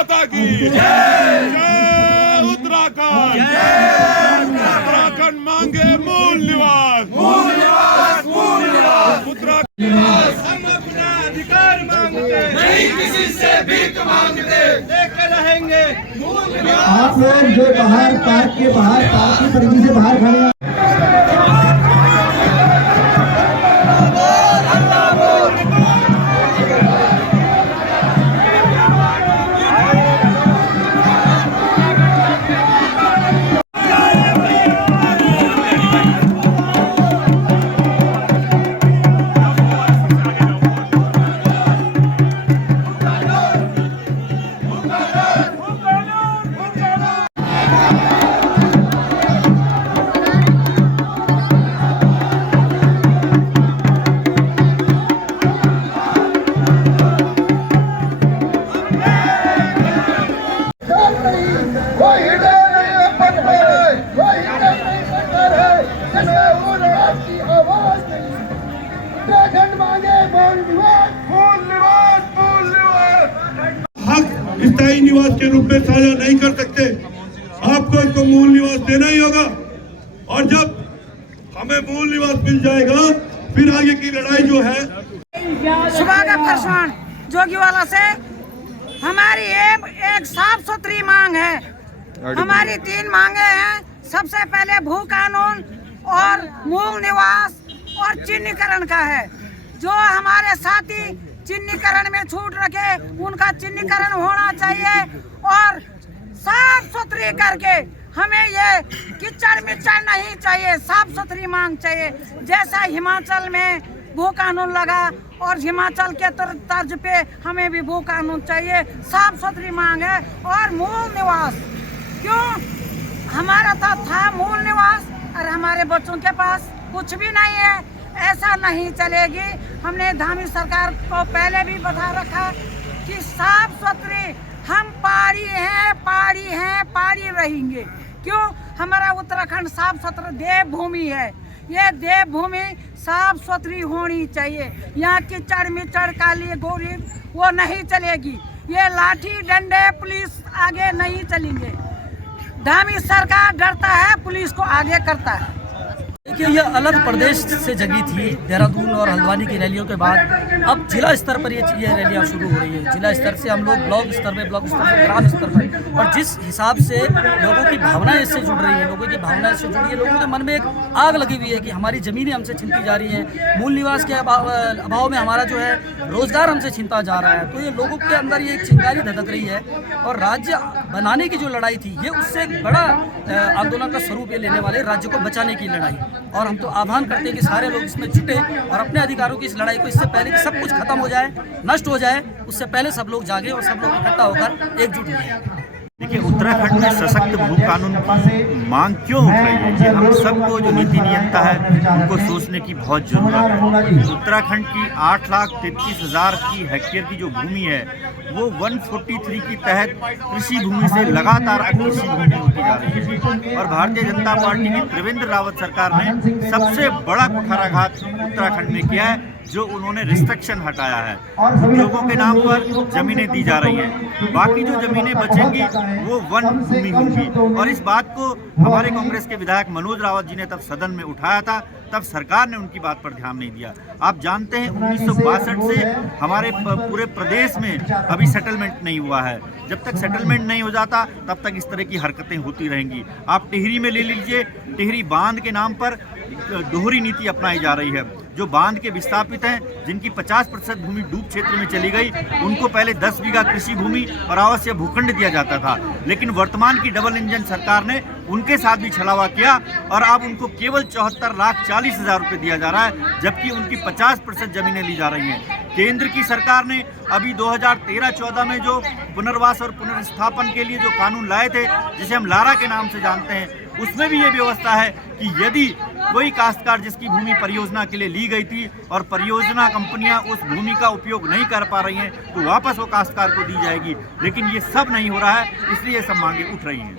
माता की जय उत्तराखंड। उत्तराखंड मांगे मूल निवास, अधिकार मांगते नहीं, किसी से भीख मांगते, लेकर रहेंगे मूल निवास। आप लोग जो बाहर पार्क के बाहर पार्क की परिधि से बाहर खड़े हैं, स्थायी निवास के रूप में साझा नहीं कर सकते। आपको इसको मूल निवास देना ही होगा, और जब हमें मूल निवास मिल जाएगा फिर आगे की लड़ाई जो है। सुबह का फरसान जोगीवाला से हमारी एक साफ सुथरी मांग है। हमारी 3 मांगे हैं। सबसे पहले भू कानून और मूल निवास और चिन्हीकरण का है। जो हमारे साथी चिन्हीकरण में छूट रखे उनका चिन्हीकरण होना चाहिए, और साफ सुथरी करके हमें ये किचड़ मिचड़ नहीं चाहिए, साफ सुथरी मांग चाहिए। जैसा हिमाचल में भू कानून लगा और हिमाचल के तर्ज पे हमें भी भू कानून चाहिए। साफ सुथरी मांग है। और मूल निवास, क्यों हमारा तो था मूल निवास और हमारे बच्चों के पास कुछ भी नहीं है। ऐसा नहीं चलेगी। हमने धामी सरकार को पहले भी बता रखा कि साफ सुथरी, हम पहाड़ी हैं, पहाड़ी रहेंगे। क्यों हमारा उत्तराखंड साफ सुथरा देवभूमि है। ये देवभूमि साफ सुथरी होनी चाहिए। यहाँ कीचड़ मिचड़ काली गोरी वो नहीं चलेगी। ये लाठी डंडे पुलिस आगे नहीं चलेंगे। धामी सरकार डरता है, पुलिस को आगे करता है। देखिए, यह अलग प्रदेश से जगी थी। देहरादून और हल्द्वानी की रैलियों के बाद अब जिला स्तर पर ये रैलियाँ शुरू हो रही है। जिला स्तर से हम लोग ब्लॉक स्तर पे, ग्राम स्तर पर, और जिस हिसाब से लोगों की भावनाएं इससे जुड़ रही है, लोगों की भावनाएं इससे जुड़ी है, लोगों के मन में एक आग लगी हुई है कि हमारी ज़मीनें हमसे छीनती जा रही हैं, मूल निवास के अभाव में हमारा जो है रोजगार हमसे छीनता जा रहा है। तो ये लोगों के अंदर ये एक चिंगारी धधक रही है, और राज्य बनाने की जो लड़ाई थी ये उससे एक बड़ा आंदोलन का स्वरूप ये लेने वाले, राज्य को बचाने की लड़ाई। और हम तो आह्वान करते हैं कि सारे लोग इसमें जुटे और अपने अधिकारों की इस लड़ाई को, इससे पहले कि सब कुछ खत्म हो जाए, नष्ट हो जाए, उससे पहले सब लोग जागे और सब लोग इकट्ठा होकर एकजुट हो जाए। देखिए, उत्तराखंड में सशक्त भू कानून की मांग क्यों उठ रही है, ये हम सबको जो नीति नियंता है उनको सोचने की बहुत जरूरत है। उत्तराखंड की 8,33,000 की हेक्टेयर की जो भूमि है वो 143 के तहत कृषि भूमि से लगातार अकृषि भूमि होती जा रही है। और भारतीय जनता पार्टी की त्रिवेंद्र रावत सरकार ने सबसे बड़ा कुठाराघात उत्तराखंड में किया है, जो उन्होंने रिस्ट्रिक्शन हटाया है। उद्योगों के नाम पर जमीनें दी जा रही हैं, बाकी जो जमीनें बचेंगी वो वन भूमि होंगी। और इस बात को हमारे कांग्रेस के विधायक मनोज रावत जी ने तब सदन में उठाया था, तब सरकार ने उनकी बात पर ध्यान नहीं दिया। आप जानते हैं 1962 से हमारे पूरे प्रदेश में अभी सेटलमेंट नहीं हुआ है। जब तक सेटलमेंट नहीं हो जाता तब तक इस तरह की हरकतें होती रहेंगी। आप टिहरी में ले लीजिए, टिहरी बांध के नाम पर दोहरी नीति अपनाई जा रही है। जो बांध के विस्थापित हैं, जिनकी 50% भूमि डूब क्षेत्र में चली गई, उनको पहले 10 बीघा कृषि भूमि और आवासीय भूखंड दिया जाता था, लेकिन वर्तमान की डबल इंजन सरकार ने उनके साथ भी छलावा किया और अब उनको केवल 74,40,000 रुपये दिया जा रहा है, जबकि उनकी 50% जमीनें ली जा रही हैं। केंद्र की सरकार ने अभी 2013-14 में जो पुनर्वास और पुनर्स्थापन के लिए जो कानून लाए थे, जिसे हम लारा के नाम से जानते हैं, उसमें भी ये व्यवस्था है कि यदि कोई काश्तकार जिसकी भूमि परियोजना के लिए ली गई थी और परियोजना कंपनियां उस भूमि का उपयोग नहीं कर पा रही हैं, तो वापस वो काश्तकार को दी जाएगी। लेकिन ये सब नहीं हो रहा है, इसलिए ये सब मांगे उठ रही हैं।